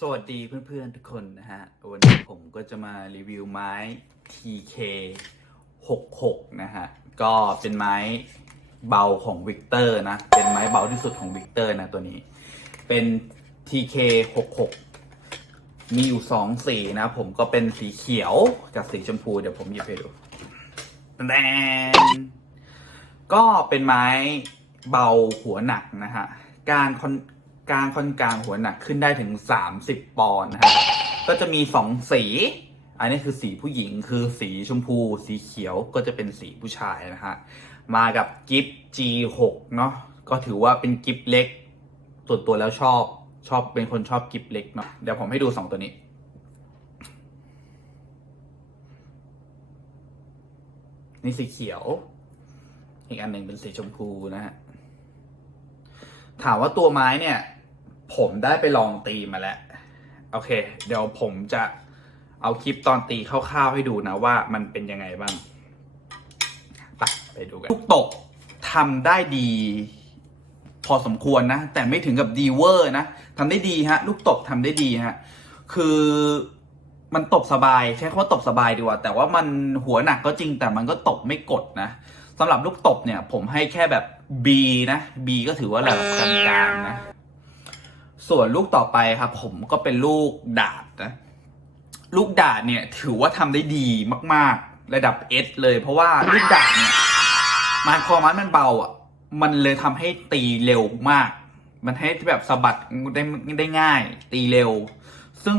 สวัสดีเพื่อนๆทุกคนนะฮะ วันนี้ผมก็จะมารีวิวไม้ TK 66นะฮะ ก็เป็นไม้เบาของวิกเตอร์นะ เป็นไม้เบาที่สุดของวิกเตอร์นะตัวนี้ เป็น TK 66มีอยู่สองสีนะ ผมก็เป็นสีเขียวกับสีชมพู เดี๋ยวผมหยิบให้ดูแดนก็เป็นไม้เบาหัวหนักนะฮะ การ คอนการค่อนกลางหัวหนักขึ้นได้ถึง 30 ปอนด์นะฮะก็จะมีสองสี อันนี้คือสีผู้หญิงคือสีชมพู สีเขียวก็จะเป็นสีผู้ชายนะฮะมากับกิฟ G6 เนาะก็ถือว่าเป็นกิฟเล็กส่วนตัวแล้วชอบชอบเป็นคนชอบกิฟเล็กเนาะเดี๋ยวผมให้ดูสองตัวนี้นี่สีเขียว อีกอันหนึ่งเป็นสีชมพูนะฮะ ถามว่าตัวไม้เนี่ย ผมได้ไปลองตีมาแล้ว โอเค เดี๋ยวผมจะเอาคลิปตอนตีคร่าวๆให้ดูนะว่ามันเป็นยังไงบ้างไปไปดูกันลูกตกทำได้ดี พอสมควรนะ แต่ไม่ถึงกับดีเวอร์นะทำได้ดีฮะ ลูกตบทำได้ดีฮะ คือมันตบสบาย ใช้คำว่าตบสบายดีกว่า แต่ว่ามันหัวหนักก็จริงแต่มันก็ตบไม่กดนะสำหรับลูกตบเนี่ย ผมให้แค่แบบ B นะ B ก็ถือว่าระดับกลางๆนะ ส่วนลูกต่อไปครับ ผมก็เป็นลูกดาบนะลูกดาบเนี่ย ถือว่าทำได้ดีมาก ๆ ระดับ S เลยเพราะว่าลูกดาบเนี่ยมันคอมันมันเบาอะ มันเลยทำให้ตีเร็วมาก มันให้แบบสะบัดได้ได้ง่าย ตีเร็ว ซึ่ง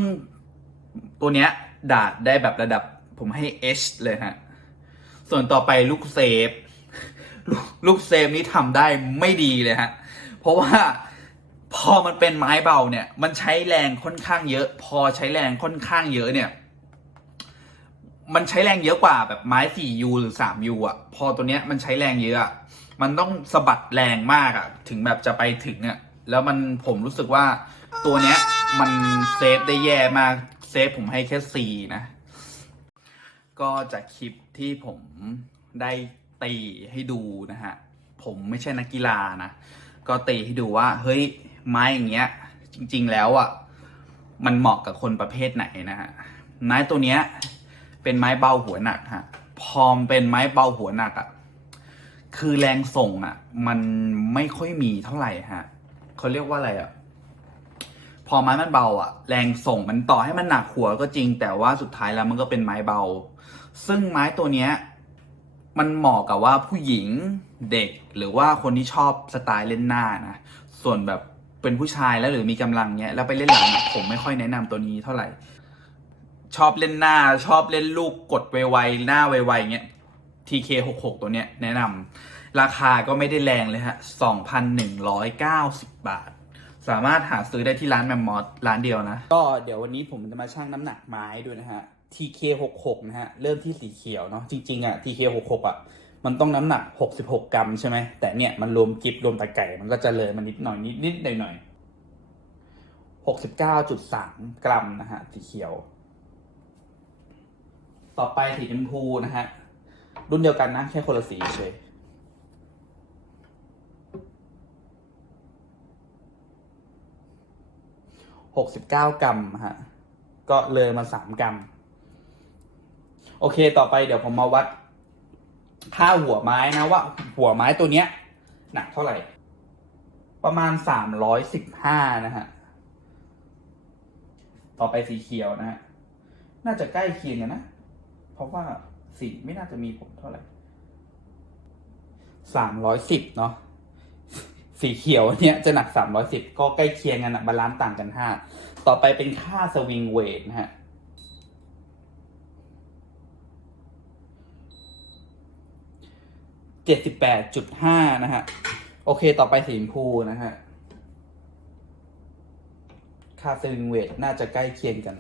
ตัวเนี้ยดาบได้แบบระดับผมให้ H เลยฮะ ส่วนต่อไปลูกเซฟลลูกเซฟนี้ทำได้ไม่ดีเลยฮะ เพราะว่า พอมันเป็นไม้เบาเนี่ย มันใช้แรงค่อนข้างเยอะ พอใช้แรงค่อนข้างเยอะเนี่ย มันใช้แรงเยอะกว่าแบบไม้ 4U หรือ 3U อะ พอตัวเนี้ยมันใช้แรงเยอะอะมันต้องสะบัดแรงมากอะ ถึงแบบจะไปถึงอะ แล้วมันผมรู้สึกว่าตัวเนี้ยมันเซฟได้แย่มาก เซฟผมให้แค่4นะ ก็จากคลิปที่ผมได้ตีให้ดูนะฮะ ผมไม่ใช่นักกีฬานะ ก็ตีให้ดูว่า เฮ้ย ไม้อย่างเงี้ย จริง ๆ แล้วอะมันเหมาะกับคนประเภทไหนนะฮะไม้ตัวเนี้ย เป็นไม้เบาหัวหนักฮะพอมเป็นไม้เบาหัวหนักอะคือแรงส่งอะ มันไม่ค่อยมีเท่าไหร่ฮะเขาเรียกว่าอะไรอะพอไม้มันเบาอะ แรงส่งมันต่อให้มันหนักหัวก็จริง แต่ว่าสุดท้ายแล้วมันก็เป็นไม้เบา ซึ่งไม้ตัวเนี้ยมันเหมาะกับว่าผู้หญิงเด็กหรือว่าคนที่ชอบสไตล์เล่นหน้านะ ส่วนแบบ เป็นผู้ชายแล้วหรือมีกำลังเนี้ยแล้วไปเล่นหลังผมไม่ค่อยแนะนำตัวนี้เท่าไหร่ ชอบเล่นหน้าชอบเล่นลูกกดไวๆหน้าไวๆเงี้ย TK66 ตัวเนี้ยแนะนำราคาก็ไม่ได้แรงเลยฮะ 2,190 บาท สามารถหาซื้อได้ที่ร้านแมมมอสร้านเดียวนะ ก็เดี๋ยววันนี้ผมจะมาชั่งน้ำหนักไม้ด้วยนะฮะ TK66 นะฮะ เริ่มที่สีเขียวเนาะจริงๆอะ TK66 อะ มันต้องน้ำหนัก 66 กรัมใช่ไหมแต่เนี่ยมันรวมกิบรวมตะไก่มันก็จะเลยมันนิดหน่อยนิดนิดหน่อยหน่อย69.3 กรัมนะฮะสีเขียว ต่อไปสีชมพูนะฮะรุ่นเดียวกันนะแค่คนละสีเฉยหกสิบเก้ากรัมฮะก็เลยมาสามกรัม โอเคต่อไปเดี๋ยวผมมาวัด ค่าหัวไม้นะว่า หัวไม้ตัวเนี้ยหนักเท่าไหร่ ประมาณสามร้อยสิบห้านะฮะ ต่อไปสีเขียวนะฮะ น่าจะใกล้เคียงกันนะ เพราะว่าสีไม่น่าจะมีผมเท่าไหร่สามร้อยสิบเนาะสีเขียวเนี่ยจะหนักสามร้อยสิบก็ใกล้เคียงกันนะบาลานซ์ต่างกันห้าต่อไปเป็นค่าสวิงเวทนะฮะ เจ็ดสิบแปดจุดห้านะฮะ โอเคต่อไปสีชมพูนะฮะ ค่าสวิงเวทน่าจะใกล้เคียงกัน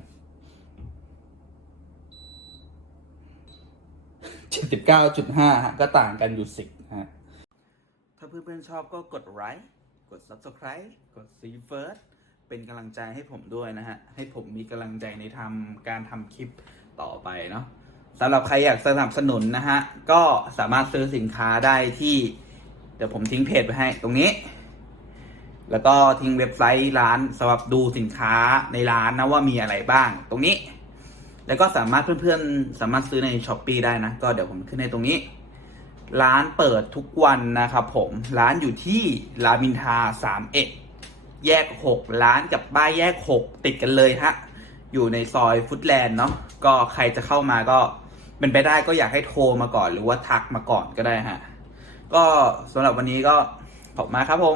เจ็ดสิบเก้าจุดห้าก็ต่างกันอยู่สิบฮะ ถ้าเพื่อนๆชอบก็กดไลค์กด subscribe กด see first เป็นกำลังใจให้ผมด้วยนะฮะ ให้ผมมีกำลังใจในทำการทำคลิปต่อไปเนาะ สำหรับใครอยากสนับสนุนนะฮะ ก็สามารถซื้อสินค้าได้ที่ เดี๋ยวผมทิ้งเพจไว้ให้ตรงนี้ แล้วก็ทิ้งเว็บไซต์ร้านสำหรับดูสินค้าในร้านนะว่ามีอะไรบ้าง ตรงนี้ แล้วก็สามารถเพื่อนๆ สามารถซื้อในช้อปปีได้นะ ก็เดี๋ยวผมขึ้นในตรงนี้ ร้านเปิดทุกวันนะครับผม ร้านอยู่ที่รามินทาสามเอ็ดแยกหกร้านกับบ้านแยกหกติดกันเลยฮะ อยู่ในซอยฟุตแลนด์เนาะก็ใครจะเข้ามาก็เป็นไปได้ก็อยากให้โทรมาก่อนหรือว่าทักมาก่อนก็ได้ฮะ ก็สำหรับวันนี้ก็ขอบมาครับผม